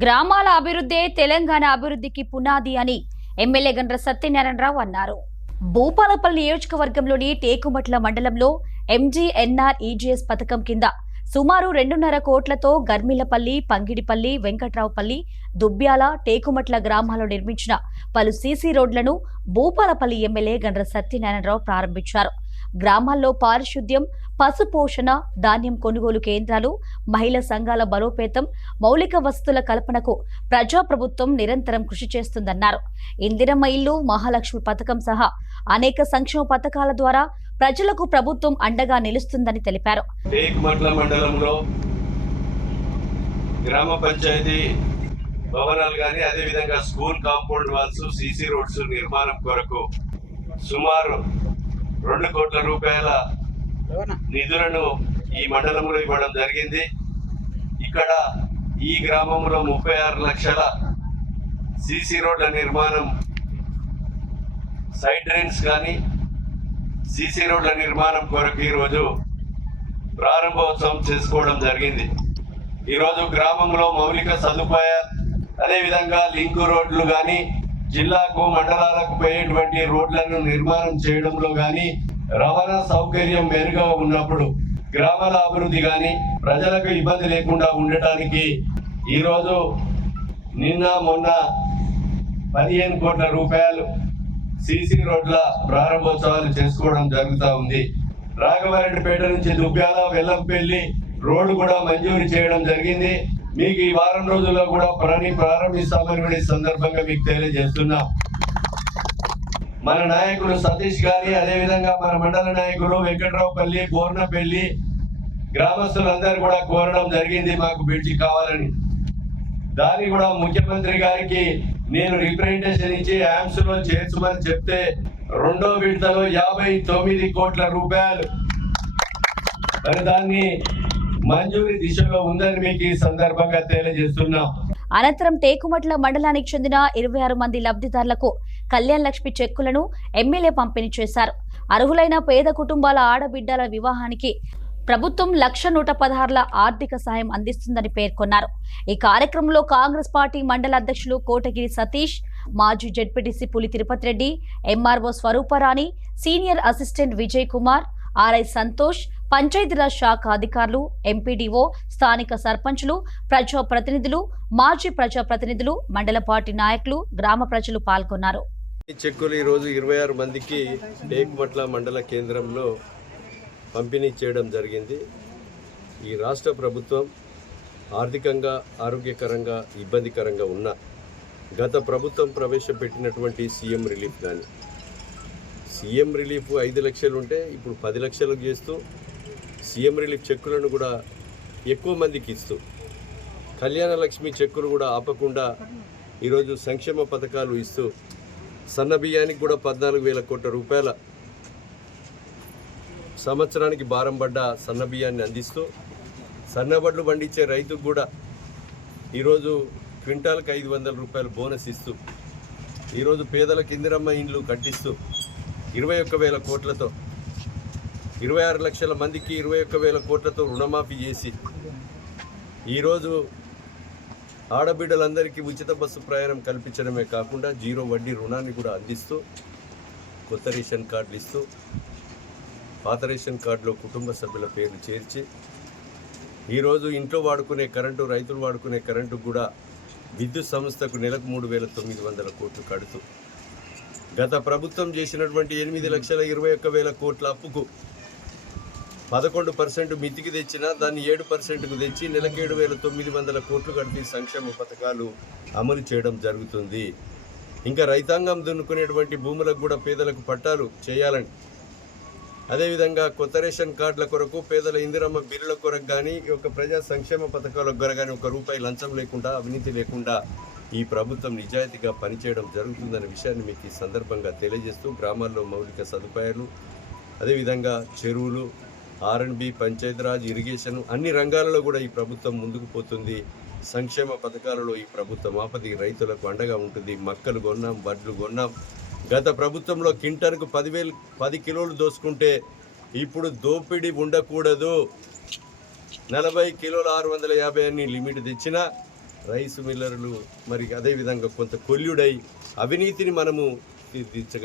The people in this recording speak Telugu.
గ్రామాల అభివృద్ధే తెలంగాణ అభివృద్ధికి పునాది అని ఎమ్మెల్యే గండ్ర సత్యనారాయణరావు అన్నారు. భూపాలపల్లి నియోజకవర్గంలోని టేకుమట్ల మండలంలో MGNREGS పథకం కింద సుమారు 2.5 కోట్లతో గర్మిలపల్లి, పంగిడిపల్లి, వెంకట్రావుపల్లి, దుబ్బ్యాల, టేకుమట్ల గ్రామాల్లో నిర్మించిన పలు సీసీ రోడ్లను భూపాలపల్లి ఎమ్మెల్యే గండ్ర సత్యనారాయణరావు ప్రారంభించారు. గ్రామాల్లో పారిశుద్ధ్యం, పశుపోషణ, ధాన్యం కొనుగోలు కేంద్రాలు, మహిళా సంఘాల బలోపేతం, మౌలిక వసతుల కల్పనకు ప్రజాప్రభుత్వం నిరంతరం కృషి చేస్తుందన్నారు. ఇందిరమ్మ ఇల్లు, మహాలక్ష్మి పథకం సహా అనేక సంక్షేమ పథకాల ద్వారా ప్రజలకు ప్రభుత్వం అండగా నిలుస్తుందని తెలిపారు. టేకుమట్ల మండలంలో గ్రామ పంచాయతీ భవనాలు కానీ అదేవిధంగా school compound walls, CC roads నిర్మాణం కొరకు సుమారు 2 కోట్ల రూపాయల నిధులను ఈ మండలంలో ఇవ్వడం జరిగింది. ఇక్కడ ఈ గ్రామంలో 36 లక్షల సీసీ రోడ్ల నిర్మాణం, సైడ్ డ్రైన్స్ కానీ సీసీ రోడ్ల నిర్మాణం కొరకు ఈరోజు ప్రారంభోత్సవం చేసుకోవడం జరిగింది. ఈరోజు గ్రామంలో మౌలిక సదుపాయాలు, అదేవిధంగా లింకు రోడ్లు కానీ, జిల్లాకు మండలాలకు పోయేటువంటి రోడ్లను నిర్మాణం చేయడంలో కానీ, రవాణా సౌకర్యం మెరుగ్గా ఉన్నప్పుడు గ్రామాల అభివృద్ధి కానీ ప్రజలకు ఇబ్బంది లేకుండా ఉండటానికి ఈరోజు నిన్న మొన్న 15 కోట్ల రూపాయలు సీసీ రోడ్ల ప్రారంభోత్సవాలు చేసుకోవడం జరుగుతూ ఉంది. రాఘవారెడ్డిపేట నుంచి దుబ్బ్యాల, వెల్లంపల్లి రోడ్డు కూడా మంజూరు చేయడం జరిగింది. మీకు ఈ వారం రోజుల్లో కూడా ప్రారంభిస్తామని కూడా ఈ సందర్భంగా మీకు తెలియజేస్తున్నాం. మన నాయకులు సతీష్ గారి, అదేవిధంగా మన మండల నాయకులు వెంకట్రావుపల్లి, బోర్నపల్లి గ్రామస్తులందరూ కూడా కోరడం జరిగింది మాకు బ్రిడ్జి కావాలని. దాన్ని కూడా ముఖ్యమంత్రి గారికి నేను రిప్రజెంటేషన్ ఇచ్చి యామ్స్ లో చేర్చమని చెప్తే 2వ విడతలో 59 కోట్ల రూపాయలు మరి దాన్ని మంజూరీ దిశలో ఉందని మీకు ఈ సందర్భంగా తెలియజేస్తున్నాం. అనంతరం టేకుమట్ల మండలానికి చెందిన 26 మంది లబ్ధిదారులకు కళ్యాణ లక్ష్మి చెక్కులను ఎమ్మెల్యే పంపిణీ చేశారు. అర్హులైన పేద కుటుంబాల ఆడబిడ్డల వివాహానికి ప్రభుత్వం 1,116ల ఆర్థిక సాయం అందిస్తుందని పేర్కొన్నారు. ఈ కార్యక్రమంలో కాంగ్రెస్ పార్టీ మండల అధ్యక్షులు కోటగిరి సతీష్, మాజీ ZPTC Puli Tirupathi Reddy, MRO Swaruparani, senior assistant Vijay Kumar, RI Santosh, Panchayat Raj శాఖ అధికారులు, ఎంపీడీఓ, స్థానిక సర్పంచులు, ప్రజాప్రతినిధులు, మాజీ ప్రజాప్రతినిధులు, మండల పార్టీ నాయకులు, గ్రామ ప్రజలు పాల్గొన్నారు. చెక్కులు ఈరోజు 26 మందికి టేకుమట్ల మండల కేంద్రంలో పంపిణీ చేయడం జరిగింది. ఈ రాష్ట్ర ప్రభుత్వం ఆర్థికంగా, ఆరోగ్యకరంగా ఇబ్బందికరంగా ఉన్న గత ప్రభుత్వం ప్రవేశపెట్టినటువంటి సీఎం రిలీఫ్ కానీ, సీఎం రిలీఫ్ 5 లక్షలు ఉంటే ఇప్పుడు 10 లక్షలకు చేస్తూ సీఎం రిలీఫ్ చెక్కులను కూడా ఎక్కువ మందికి ఇస్తూ, కళ్యాణ లక్ష్మి చెక్కులు కూడా ఆపకుండా ఈరోజు సంక్షేమ పథకాలు ఇస్తూ, సన్న బియ్యానికి కూడా 14,000 కోట్ల రూపాయల సంవత్సరానికి భారం పడ్డ సన్న బియ్యాన్ని అందిస్తూ, సన్నబడ్లు పండించే రైతుకు కూడా ఈరోజు క్వింటాల్కి 500 రూపాయలు బోనస్ ఇస్తూ, ఈరోజు పేదలకు ఇందిరమ్మ ఇండ్లు కట్టిస్తూ 21,000 కోట్లతో 26 లక్షల మందికి 21,000 కోట్లతో రుణమాఫీ చేసి, ఈరోజు ఆడబిడ్డలందరికీ ఉచిత బస్సు ప్రయాణం కల్పించడమే కాకుండా 0 వడ్డీ రుణాన్ని కూడా అందిస్తూ, కొత్త రేషన్ కార్డులు ఇస్తూ, పాత రేషన్ కార్డులో కుటుంబ సభ్యుల పేర్లు చేర్చి, ఈరోజు ఇంట్లో వాడుకునే కరెంటు, రైతులు వాడుకునే కరెంటు కూడా విద్యుత్ సంస్థకు నెలకు 3,900 కోట్లు కడుతూ, గత ప్రభుత్వం చేసినటువంటి 8,21,000 కోట్ల అప్పుకు 11% మితికి తెచ్చినా దాన్ని 7%కు తెచ్చి నెలకు 7,900 కోట్లు కడితే సంక్షేమ పథకాలు అమలు చేయడం జరుగుతుంది. ఇంకా రైతాంగం దున్నుకునేటువంటి భూములకు కూడా పేదలకు పట్టాలు చేయాలని, అదేవిధంగా కొత్త రేషన్ కార్డుల కొరకు, పేదల ఇందిరమ్మ బిల్లుల కొరకు కానీ, ఒక ప్రజా సంక్షేమ పథకాల ద్వారా కానీ ₹1 లంచం లేకుండా, అవినీతి లేకుండా ఈ ప్రభుత్వం నిజాయితీగా పనిచేయడం జరుగుతుందనే విషయాన్ని మీకు ఈ సందర్భంగా తెలియజేస్తూ, గ్రామాల్లో మౌలిక సదుపాయాలు, అదేవిధంగా చెరువులు, R&B, పంచాయతీరాజ్, ఇరిగేషన్ అన్ని రంగాలలో కూడా ఈ ప్రభుత్వం ముందుకు పోతుంది. సంక్షేమ పథకాలలో ఈ ప్రభుత్వం ఆపది రైతులకు అండగా ఉంటుంది. మక్కలు కొన్నాం, వడ్లు కొన్నాం. గత ప్రభుత్వంలో క్వింటాల్కు 10 కిలోలు దోసుకుంటే ఇప్పుడు దోపిడీ ఉండకూడదు, 40 కిలోల 650 అని లిమిట్ తెచ్చినా రైస్ మిల్లర్లు మరి అదేవిధంగా కొంత కొల్యుడై అవినీతిని మనము తీర్చగలిగాం.